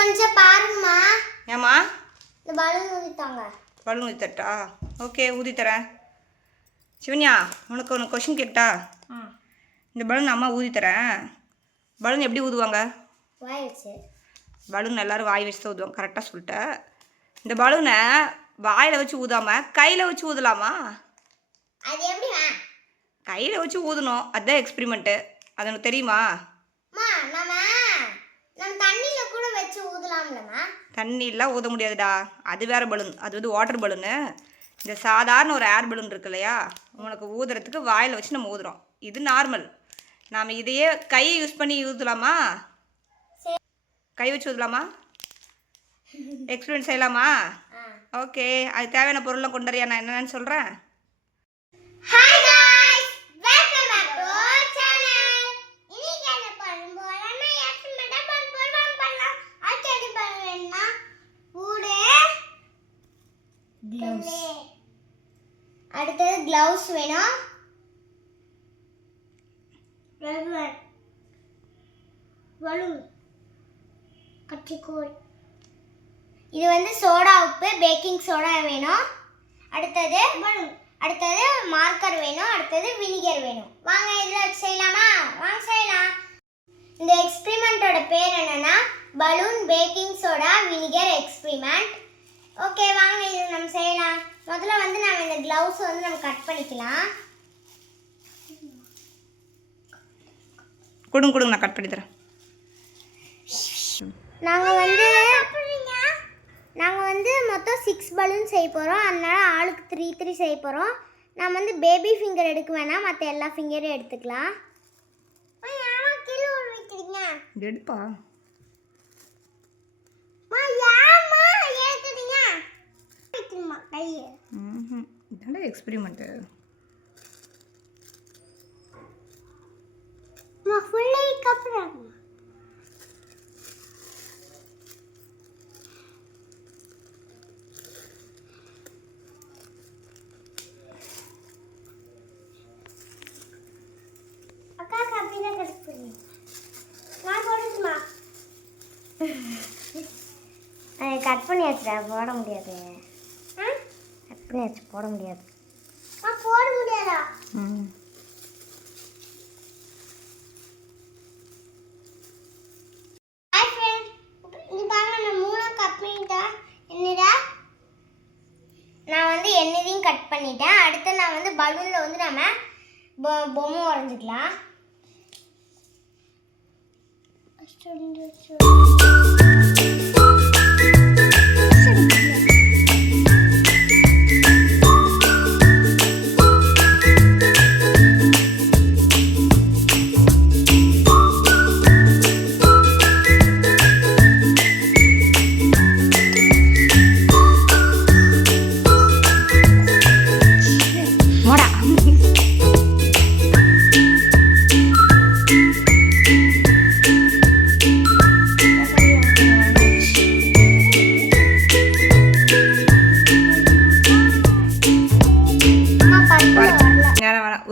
கொஞ்சம் பாருங்கம்மா. ஏம்மா? இந்த பலூன் ஊதிட்டாங்க. பலூன் ஊதித்தட்டா? ஓகே, ஊதி தரேன். சிவன்யா, உனக்கு ஒன்று கொஷின் கேட்டா? இந்த பலூன் அம்மா ஊதி தரேன். பலூன் எப்படி ஊதுவாங்க? வாய் வச்சு. பலூன் எல்லோரும் வாய் வச்சு தான் ஊதுவாங்க, கரெக்டாக சொல்லிட்டேன். இந்த பலூனை வாயில் வச்சு ஊதாமல் கையில் வச்சு ஊதலாமா? அது எப்படிமா? கையில் வச்சு ஊதணும், அதுதான் எக்ஸ்பிரிமெண்ட்டு. அது எனக்கு தெரியுமா? நம்ம தண்ணியில் கூட வச்சு ஊதலாம்லம்மா. தண்ணியெலாம் ஊத முடியாதுடா, அது வேறு பலூன். அது வந்து வாட்டர் பலூனு. இந்த சாதாரண ஒரு ஏர் பலூன் இருக்கு இல்லையா, உனக்கு ஊதுறதுக்கு வாயில் வச்சு நம்ம ஊதுறோம். இது நார்மல். நாம் இதையே கையை யூஸ் பண்ணி ஊதலாமா? கை வச்சு ஊதலாமா? எக்ஸ்பீரியன்ஸ் செய்யலாமா? ஓகே, அது தேவையான பொருள்லாம் கொண்டு வரையா, நான் என்னென்னு சொல்கிறேன். Hi guys, welcome back to our channel. இன்னைக்கு என்ன பண்ண போறோம்னா எஸ்டிமேட் பண்ணலாம். அடுத்து பண்ணவேன்னா ஊடு க்ளவுஸ். அடுத்து க்ளவுஸ் வேணும். பலூன் கட்டிக்கோல். இது வந்து சோடா உப்பு, பேக்கிங் சோடா வேணும். அடுத்தது பலூன். அடுத்தது மார்க்கர் வேணும். அடுத்தது வினிகர் வேணும். வாங்க இதில் வச்சு செய்யலாமா? வாங்க செய்யலாம். இந்த எக்ஸ்பிரிமெண்ட்டோட பேர் என்னன்னா balloon baking soda vinegar experiment. Okay, வாங்க இது நம்ம செய்யலாம். முதல்ல வந்து நம்ம இந்த க்ளவுஸ் வந்து நம்ம கட் பண்ணிக்கலாம். கொடுங்க, நான் கட் பண்ணி தரேன். நாங்கள் வந்து மொத்தம் 6 பலூன் செய்ய போகிறோம். அதனால் ஆளுக்கு 3 செய்ய போகிறோம். நம்ம வந்து பேபி ஃபிங்கர் எடுக்க வேணாம், மற்ற எல்லா ஃபிங்கரையும் எடுத்துக்கலாம். எடுப்பா. இதாண்டா எக்ஸ்பிரிமெண்ட்டு. கட் பண்ணியாச்சு, போட முடியாது. கட் பண்ணியாச்சு, போட முடியாது. போட முடியாதா? நான் வந்து என்னதையும் கட் பண்ணிட்டேன். அடுத்து நான் வந்து பலூனில் வந்து நம்ம பொம்மை வரைஞ்சிக்கலாம்.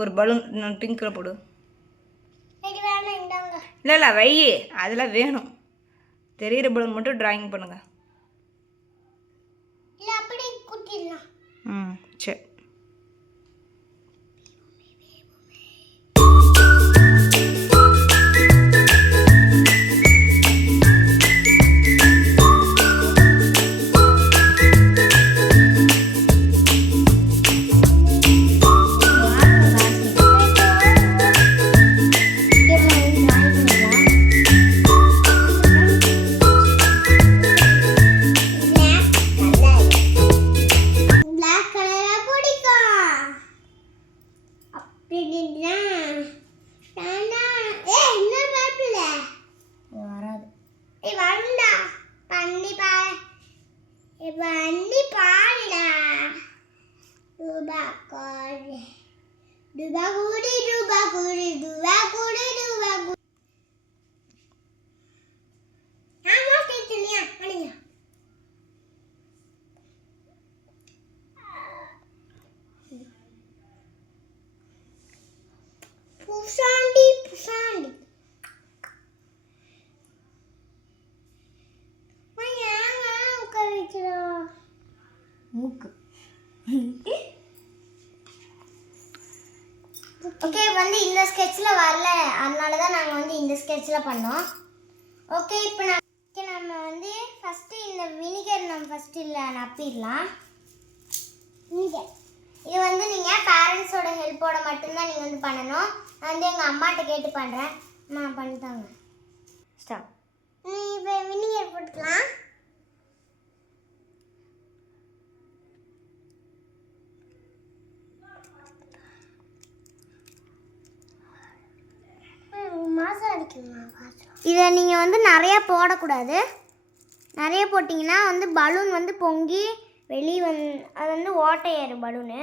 ஒரு பலூன் பிங்க்கில் போடு. இல்லை வை, அதெல்லாம் வேணும். தெரிகிற பலூன் மட்டும் ட்ராயிங் பண்ணுங்க. சரி. black color ஓகே வந்து இந்த ஸ்கெட்சில் வரல, அதனால தான் நாங்கள் வந்து இந்த ஸ்கெட்சில் பண்ணோம். ஓகே இப்போ நம்ம வந்து ஃபஸ்ட்டு இந்த வினிகர் நம்ம ஃபஸ்ட்டு இல்லை நப்பிடலாம். வினிகர் இது வந்து நீங்கள் பேரண்ட்ஸோட ஹெல்ப்போட மட்டும்தான் நீங்கள் வந்து பண்ணணும். நான் வந்து எங்கள் அம்மாட்ட கேட்டு பண்ணுறேன். அம்மா பண்ணிட்டாங்க. ஸ்டாப். நீ இப்போ வினிகர் போட்டுக்கலாம். இதை நீங்கள் வந்து நிறையா போடக்கூடாது. நிறைய போட்டிங்கன்னா வந்து பலூன் வந்து பொங்கி வெளியே அது வந்து ஓட்டையாயிரும் பலூனு.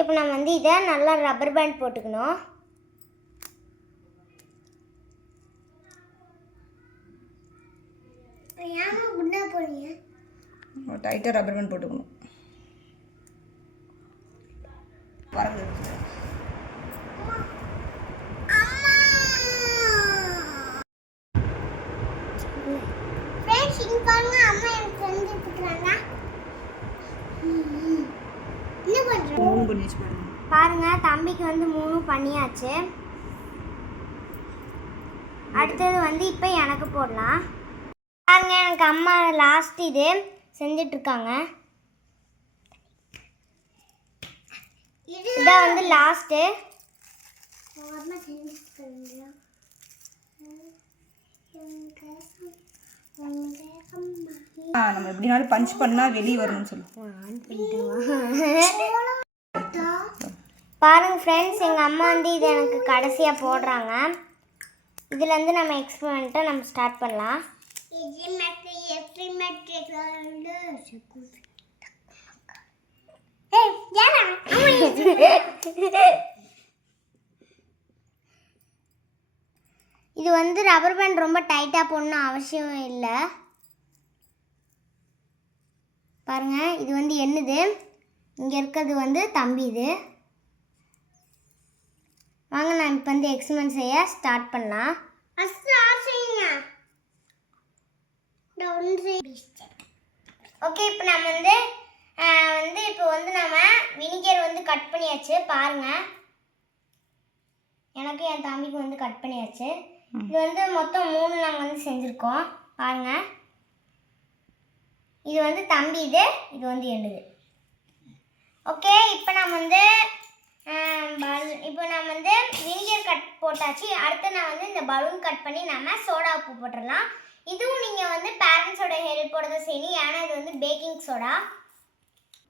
இப்போ நம்ம வந்து இதை நல்லா ரப்பர் பேண்ட் போட்டுக்கணும். டைட்டாக ரப்பர் பேண்ட் போட்டுக்கணும். பாருங்க தம்பிக்கு வந்து 3 பண்ணியாச்சு. அடுத்தது வந்து இப்போ எனக்கு போடலாம். பாருங்க எனக்கு அம்மா லாஸ்ட் இது செஞ்சிட்ருக்காங்க. இதான் வந்து லாஸ்ட்டு. நம்ம எப்படினாலும் பஞ்ச் பண்ணால் வெளியே வரணும்னு சொல்லுவோம். பாருங்க ஃப்ரெண்ட்ஸ், எங்கள் அம்மா வந்து இது எனக்கு கடைசியாக போடுறாங்க. இதுலேருந்து நம்ம எக்ஸ்பெரிமெண்ட்டை நம்ம ஸ்டார்ட் பண்ணலாம். இது வந்து ரப்பர் பேண்ட் ரொம்ப டைட்டாக போடணும் அவசியம் இல்லை. பாருங்க இது வந்து என்னது, இங்கே இருக்கிறது வந்து தம்பி. இது வாங்க நான் இப்போ வந்து எக்ஸ்பெரிமெண்ட் செய்ய ஸ்டார்ட் பண்ணலாம். ஓகே இப்போ நம்ம வந்து இப்போ வந்து நம்ம வினிகர் வந்து கட் பண்ணியாச்சு. பாருங்க எனக்கு என் தம்பிக்கு வந்து கட் பண்ணியாச்சு. இது வந்து மொத்தம் 3 நாங்கள் வந்து செஞ்சுருக்கோம். பாருங்க இது வந்து தம்பி, இது வந்து என்னது. ஓகே இப்போ நம்ம வந்து வினிகர் கட் போட்டாச்சு. அடுத்து நான் வந்து இந்த பலூன் கட் பண்ணி நம்ம சோடா உப்பு போட்டுடலாம். இதுவும் நீங்கள் வந்து பேரண்ட்ஸோட ஹெல்ப்போட தான் செய்யணும், ஏன்னா இது வந்து பேக்கிங் சோடா.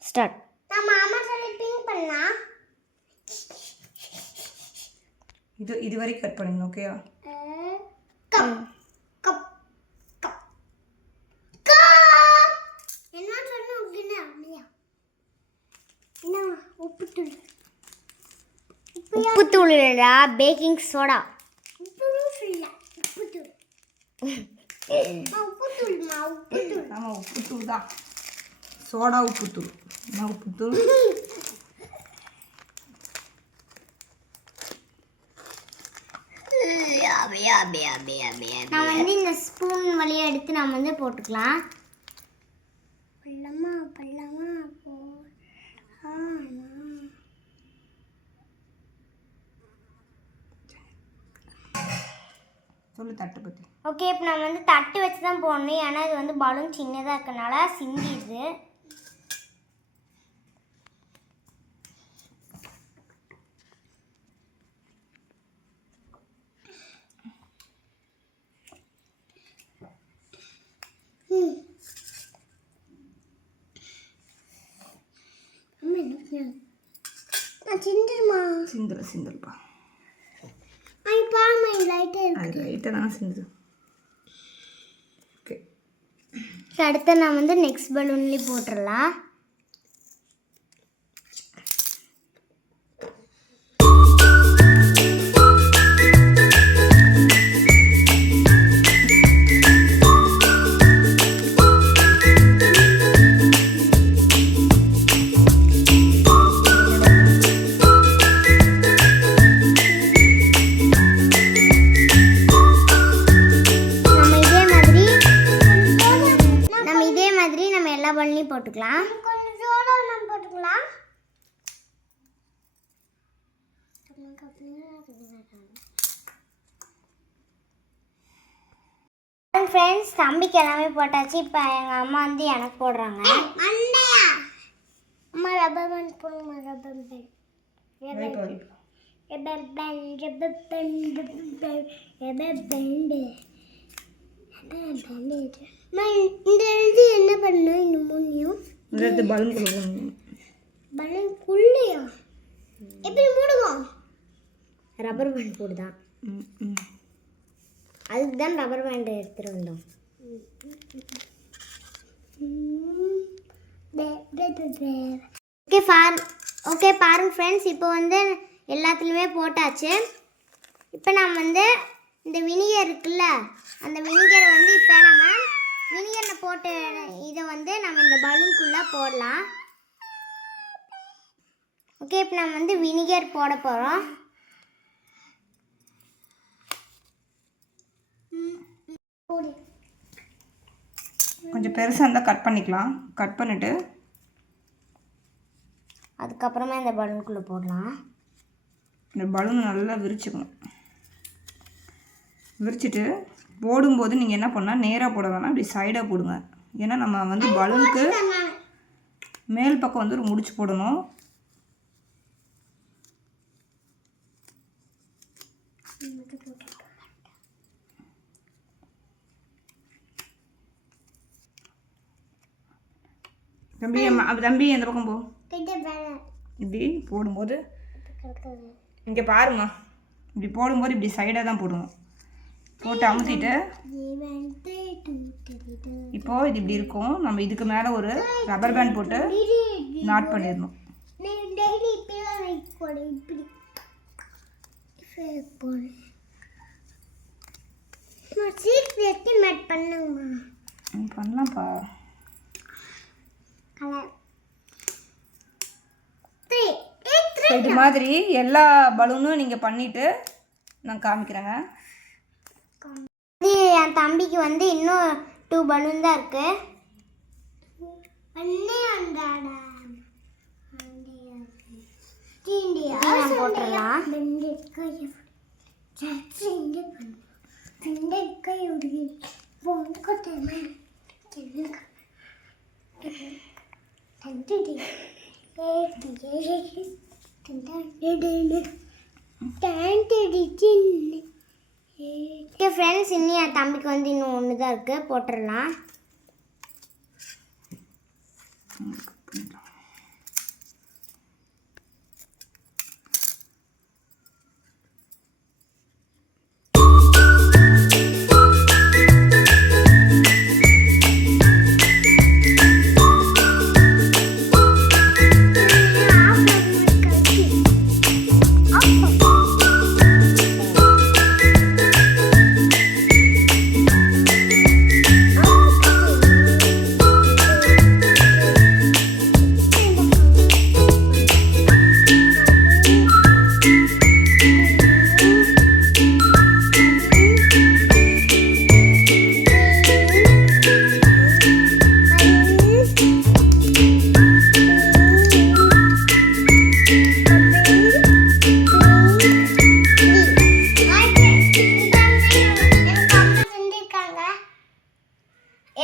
ஸ்டார்ட். நான் மாமா சொல்லி பிங்க் பண்ணலாம். இது வரைக்கும் கட் பண்ணுங்க. ஓகேயா? கப் கப் கப் என்ன சொன்னா அப்படினா என்ன உப்புத்தூள். உப்புத்தூள் இல்லடா, பேக்கிங் சோடா. உப்புத்தூள் இல்ல, உப்புத்தூள். உப்புத்தூள். ஆமா உப்புத்தூள் தான். சோடா உப்புத்தூள். என்ன உப்புத்தூள்? நான் வந்து இந்த ஸ்பூன் வழியாக எடுத்து நம்ம வந்து போட்டுக்கலாம். சொல்லு தட்டு பற்றி. ஓகே இப்போ நம்ம வந்து தட்டு வச்சு தான் போடணும், ஏன்னா இது வந்து பலூன் சின்னதாக இருக்கனால சிந்திடுது. சிந்துருப்பா. லைட்டாக தான் சிந்துது. ஓகே அடுத்து நான் வந்து நெக்ஸ்ட் பலூன்லேயே போட்டுடலாம். போட்டுக்கலாம். ஃப்ரெண்ட்ஸ் தம்பிக்கு எல்லாமே போட்டாச்சு. இப்போ எங்கள் அம்மா வந்து எனக்கு போடுறாங்க. அம்மா ரப்பர் பேண்ட் போடுங்க. ரப்பர் பேண்ட் இந்த இது என்ன பண்ணணும்? இந்த மூணையும் பலூன் குள்ளையா எப்படி மூடுவோம்? ரப்பர் பேண்ட் போடுதான். அதுக்கு தான் ரப்பர் பேண்ட் எடுத்துகிட்டு வந்தோம். ஓகே பாருங்க ஃப்ரெண்ட்ஸ், இப்போ வந்து எல்லாத்துலேயுமே போட்டாச்சு. இப்போ நம்ம வந்து இந்த வினிகர் இருக்குல்ல, அந்த வினிகரை வந்து இப்போ நம்ம வினிகரில் போட்டு இதை வந்து நம்ம இந்த பலூனுக்குள்ளே போடலாம். ஓகே, இப்போ நம்ம வந்து வினிகர் போட போகிறோம். கொஞ்சம் பெருசாக இருந்தால் கட் பண்ணிக்கலாம். கட் பண்ணிவிட்டு அதுக்கப்புறமா இந்த பலூனுக்குள்ளே போடலாம். இந்த பலூன் நல்லா விரிச்சுக்கணும். விரிச்சிட்டு போடும்போது நீங்கள் என்ன பண்ணால் நேராக போட வேணாம், இப்படி சைடாக போடுங்க. ஏன்னா நம்ம வந்து பலூனுக்கு மேல் பக்கம் வந்து ஒரு முடிச்சு போடணும். தம்பி தம்பி அந்த பக்கம் போ. இப்படி போடும்போது இங்கே பாருமா, இப்படி போடும்போது இப்படி சைடாக தான் போடுவோம். போட்டு அமுத்திட்டு இப்போது இது இப்படி இருக்கும். நம்ம இதுக்கு மேலே ஒரு ரப்பர் பேண்ட் போட்டு நாட் பண்ணிடணும். பண்ணலாம்ப்பா. இது மாதிரி எல்லா பலூனும் நீங்கள் பண்ணிவிட்டு நான் காமிக்கிறேங்க. என் தம்பிக்கு வந்து இன்னும் 2 பலூன் தான் இருக்கு. போட்டுடலாம். ஃப்ரெண்ட்ஸ், இன்னும் என் தம்பிக்கு வந்து இன்னும் ஒன்று தான் இருக்குது, போட்டுடலாம்.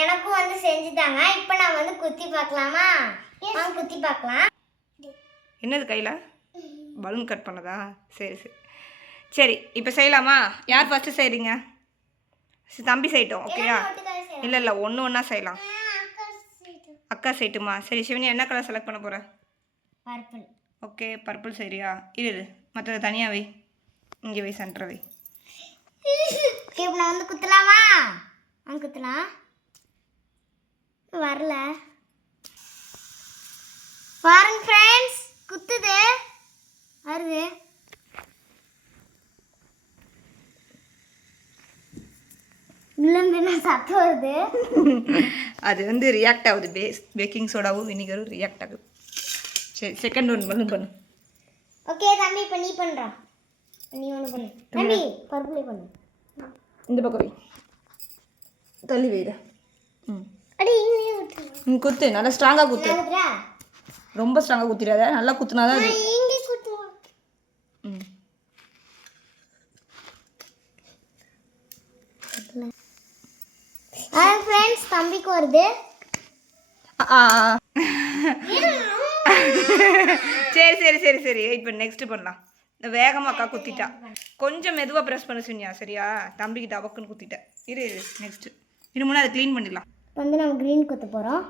எனக்கும் வந்து செஞ்சுட்டாங்க. இப்போ நான் வந்து குத்தி பார்க்கலாமா? குத்தி பார்க்கலாம். என்னது கையில் பலூன் கட் பண்ணதா? சரி சரி சரி, இப்போ செய்யலாமா? யார் ஃபஸ்ட்டு செய்கிறீங்க? தம்பி செய்யட்டும். ஓகேயா? இல்லை இல்லை, ஒன்று ஒன்றா செய்யலாம். அக்கா செய்யட்டுமா? சரி சிவனி, என்ன கலர் செலக்ட் பண்ண போகிற? பர்பிள். ஓகே, பர்பிள் சரியா? இரு, மற்றது தனியாக வை. இங்கே வை, சென்டர் வை. இப்போ நான் வந்து குத்தலாமா? குத்தலாம். வரல பாருங்க ஃப்ரெண்ட்ஸ், குத்துது. வருது. இல்லைன்னு சத்தம் வருது. அது வந்து ரியாக்ட் ஆகுது. பேக்கிங் சோடாவும் வினிகரும் ரியாக்ட் ஆகுது. சரி, செகண்ட் ஒன் பண்ணு. ஓகே தம்பி, இப்போ நீ பண்ணுறா. நீ ஒன்று பண்ணு தம்பி. பர்பிளே பண்ணு. இந்த பக்கம் வை, தள்ளி வைடா. அடி இங்கே குத்து. குத்து, நல்லா ஸ்ட்ராங்காக குத்து. ரொம்ப ஸ்ட்ராங்காக குத்திடாத, நல்லா குத்துனாதான் அது. இங்கே குத்து. ஃப்ரெண்ட்ஸ் தம்பிக்கு வருது. சரி சரி சரி சரி வெயிட் பண்ணு, நெக்ஸ்ட் பண்ணலாம். இந்த வேகமாக அக்கா குத்திட்டா, கொஞ்சம் மெதுவாக ப்ரெஸ் பண்ண சொன்னியா சரியா? தம்பிக்கு டபக்குன்னு குத்திட்டேன். இரு நெக்ஸ்ட் இன்னும் முன்னே அதை க்ளீன் பண்ணிடலாம். வந்து நம்ம க்ரீன் குத்த போகிறோம்.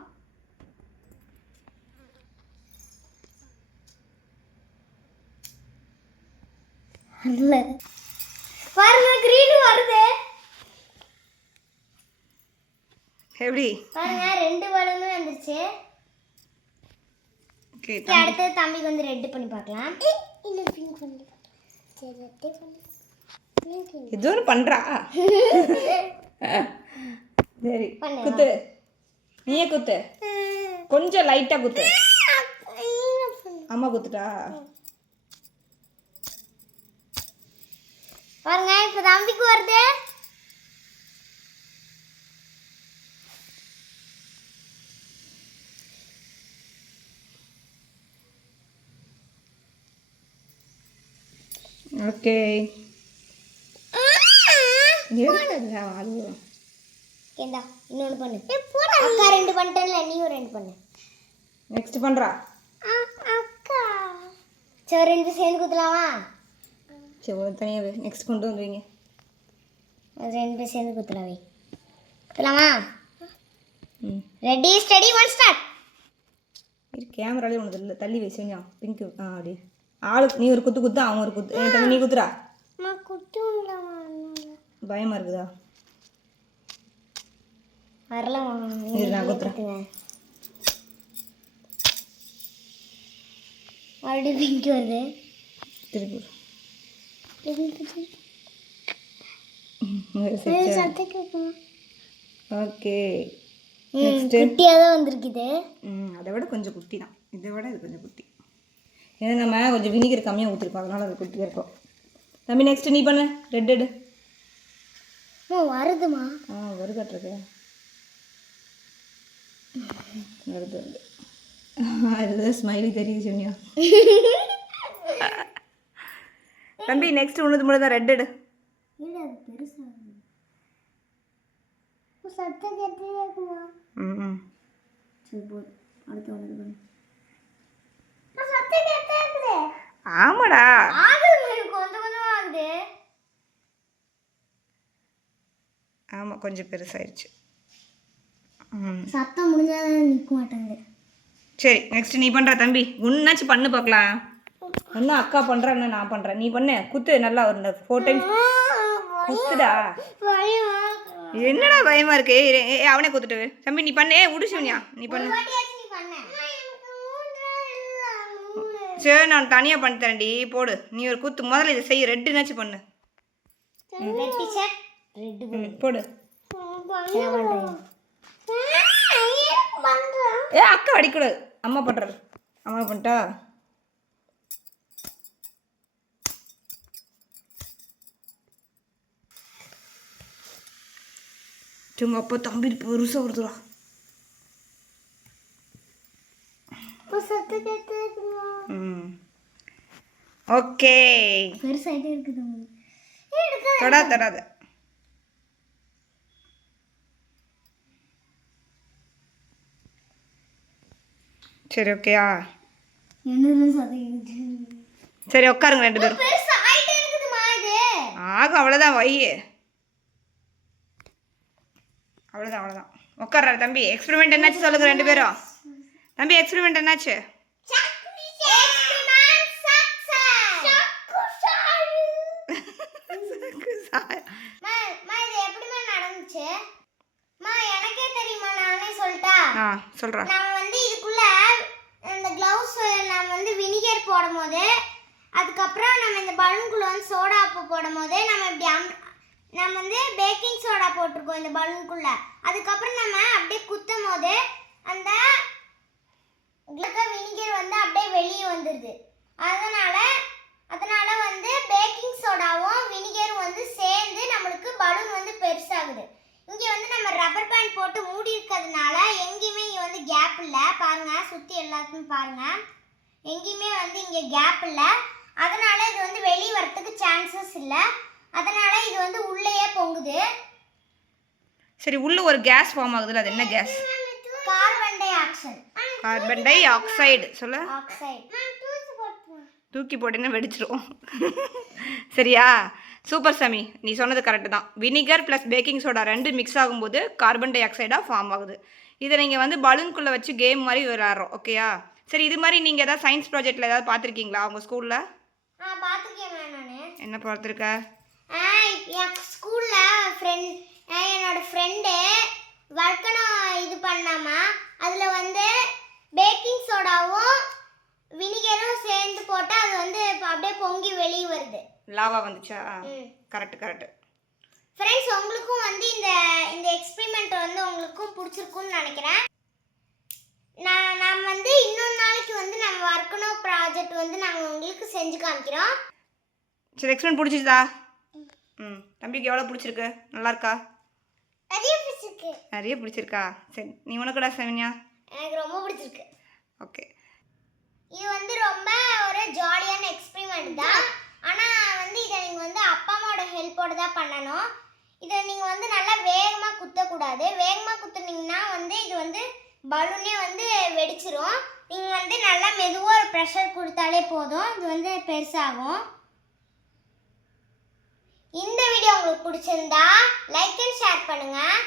இல்லை பாருங்க க்ரீன் வருது. எப்படி பாருங்க 2 பலூனும் வந்துருச்சு. ஓகே, அடுத்து தம்பிக்கு வந்து ரெட் பண்ணி பார்க்கலாம். இல்லை பிங்க் பண்ணி பார்க்கலாம். ஏதோ ஒன்று பண்ணுறா. சரி குத்து, நீயே குத்து, கொஞ்சம் லைட்டாக குத்து. அம்மா குத்துட்டா. பாருங்க இப்போ தம்பிக்கு வருது. ஓகே கேண்டா இன்னொன்று பண்ணு. அக்கா 2 பண்ணிட்டேன்ல, நீயும் 2 பண்ணு. நெக்ஸ்ட் பண்ணுறா அக்கா சரி 2 சேர்ந்து குத்தலாமா? சரி ஒரு தனியாக நெக்ஸ்ட் கொண்டு வந்துவீங்க. 2 சேர்ந்து குத்தலாம். வை குத்தலாமா? ம் ரெடி ஸ்டடி ஒன் ஸ்டார்ட். இது கேமராலே ஒன்று இல்லை, தள்ளி வச்சுங்க. பிங்க்கு அப்படி ஆளுக்கு நீ ஒரு குத்து குத்து, அவன் ஒரு குத்து. தம்பி நீ குத்துறா. பயமாக இருக்குதா? வரலாம் நான் குத்துறேன். மறுபடியும் பிங்க் வருது. திருப்பி ஓகே குட்டியாக தான் வந்திருக்குது. அதை விட கொஞ்சம் குட்டி தான், இதை விட இது கொஞ்சம் குட்டி. ஏன்னா நம்ம கொஞ்சம் வினிகர் கம்மியாக ஊற்றிருக்கோம், அதனால அது குட்டியாக இருக்கும். தம்பி நெக்ஸ்ட் நீ பண்ணு. ரெட் எடு. வருதுமா? வருதாட்டிருக்கு. வருது வருது. அதுதான் ஸ்மைலி தெரியுது சொன்னியா? தம்பி நெக்ஸ்ட் உனது மட்டும் தான். ரெட் எடு. சத்தம் கேட்டே இருக்குமா? ம் சரி போது. அடுத்து வந்து பண்ணு. சத்தம் கேட்டே இருக்குது. ஆமாடா ஆகுது, கொஞ்சம் கொஞ்சம் ஆகுது. ஆமாம் கொஞ்சம் பெருசாயிடுச்சு. சத்தம் முடிஞ்சாதான் நிற்க மாட்டேங்குது. சரி நெக்ஸ்ட் நீ பண்ணுற தம்பி. ஒன்றாச்சும் பண்ணு பார்க்கலாம். ஒன்றும் அக்கா பண்ணுறா, என்ன நான் பண்ணுறேன். நீ பண்ணு குத்து நல்லா. ஒரு 4 டைம்ஸ் குத்துடா. என்னடா பயமாக இருக்கு? அவனே குத்துட்டு தம்பி நீ பண்ணு. உடிச்சுனியா நீ பண்ணு. சரி நான் தனியாக பண்ணி தரேன்டி. போடு நீ ஒரு குத்து. முதல்ல இதை செய். ரெட்டுனாச்சும் பண்ணு. போடு. அக்கா அடிக்கூடாது. அம்மா பண்ணுறது. அம்மா பண்ணிட்டா. சும்மா அப்போ தம்பி பெருசாக வருதுடா. ஓகே பெருசாயிட்டே இருக்குது. தொடாத. சரி ஓகேயா? சரி உட்காருங்க 2 பேரும். ஆகும் அவ்வளோதான். வை அவ்வளோதான் உட்கார்றாரு தம்பி. எக்ஸ்பெரிமெண்ட் என்னாச்சு சொல்லுங்க 2 பேரும். தம்பி எக்ஸ்பெரிமெண்ட் என்னாச்சு? சொல்கிறேன். நம்ம வந்து இதுக்குள்ள இந்த க்ளவுஸ் நம்ம வந்து வினிகர் போடும் போது, அதுக்கப்புறம் நம்ம இந்த பலூனுக்குள்ள வந்து சோடா உப்பு போடும் போது நம்ம இப்படி நம்ம வந்து பேக்கிங் சோடா போட்டிருக்கோம் இந்த பலூனுக்குள்ள. அதுக்கப்புறம் நம்ம அப்படியே குத்தும் போது அந்த வினிகர் வந்து அப்படியே வெளியே வந்துடுது. அதனால வந்து பேக்கிங் சோடாவும் வினிகரும் வந்து சேர்ந்து நம்மளுக்கு பலூன் வந்து பெருசாகுது. இங்கே வந்து நம்ம ரப்பர் பேண்ட் போட்டு மூடி இருக்கிறதுனால எங்கேயுமே இங்கே வந்து கேப் இல்லை. பாருங்க சுற்றி எல்லாத்துக்கும் பாருங்க, எங்கேயுமே வந்து இங்கே கேப் இல்லை. அதனால இது வந்து வெளியே வரத்துக்கு சான்சஸ் இல்லை. அதனால இது வந்து உள்ளேயே பொங்குது. சரி, உள்ள ஒரு கேஸ் ஃபார்ம் ஆகுதுல்ல, அது என்ன gas? Carbon dioxide. Carbon dioxide. சொல்ல ஆக்சைடு. தூக்கி போட்டேன்னா வெடிச்சிரும். சரியா? சூப்பர் சாமி, நீ சொன்னது கரெக்டு தான். Vinegar plus baking soda 2 mix ஆகும்போது கார்பன் டை ஆக்சைடாக ஃபார்ம் ஆகுது. இதை நீங்கள் வந்து பலூன்குள்ளே வச்சு கேம் மாதிரி விளையாடுறோம். ஓகேயா? சரி, இது மாதிரி நீங்கள் ஏதாவது சயின்ஸ் ப்ராஜெக்டில் ஏதாவது பார்த்துருக்கீங்களா உங்கள் ஸ்கூலில்? பார்த்துருக்கேன் நான். என்ன பார்த்துருக்க? என் ஸ்கூலில் என்னோட ஃப்ரெண்டு வர்க்கணம் இது பண்ணாமா அதில் வந்து பேக்கிங் சோடாவும் வினிகரும் சேர்ந்து போட்டால் அது வந்து அப்படியே பொங்கி வெளியே வருது. லாவா வந்துச்சா? கரெக்ட். ஃப்ரெண்ட்ஸ், உங்களுக்கும் வந்து இந்த எக்ஸ்பெரிமெண்ட் வந்து உங்களுக்கும் பிடிச்சிருக்கும்னு நினைக்கிறேன். நான் வந்து இன்னொரு நாளைக்கு வந்து நம்ம வர்க்கணம் ப்ராஜெக்ட் வந்து நாங்கள் உங்களுக்கு செஞ்சு காமிக்கிறோம். சரி, எக்ஸ்பெரிமெண்ட் பிடிச்சிச்சா? தம்பிக்கு எவ்வளோ பிடிச்சிருக்கு? நல்லா இருக்கா? நிறைய பிடிச்சிருக்கா? சரி, நீ உனக்குடா சரண்யா? எனக்கு ரொம்ப பிடிச்சிருக்கு. ஓகே. இது வந்து ரொம்ப ஒரு ஜாலியான எக்ஸ்பெரிமெண்ட் தான். ஆனால் வந்து இதை நீங்கள் வந்து அப்பா அம்மாவோட ஹெல்ப்போடு தான் பண்ணணும். இதை நீங்கள் வந்து நல்லா வேகமாக குத்தக்கூடாது. வேகமாக குத்துனீங்கன்னா வந்து இது வந்து பலூனே வந்து வெடிச்சிரும். நீங்கள் வந்து நல்லா மெதுவாக ஒரு ப்ரெஷர் கொடுத்தாலே போதும், இது வந்து பெருசாகும். இந்த வீடியோ உங்களுக்கு பிடிச்சிருந்தா லைக் அண்ட் ஷேர் பண்ணுங்கள்.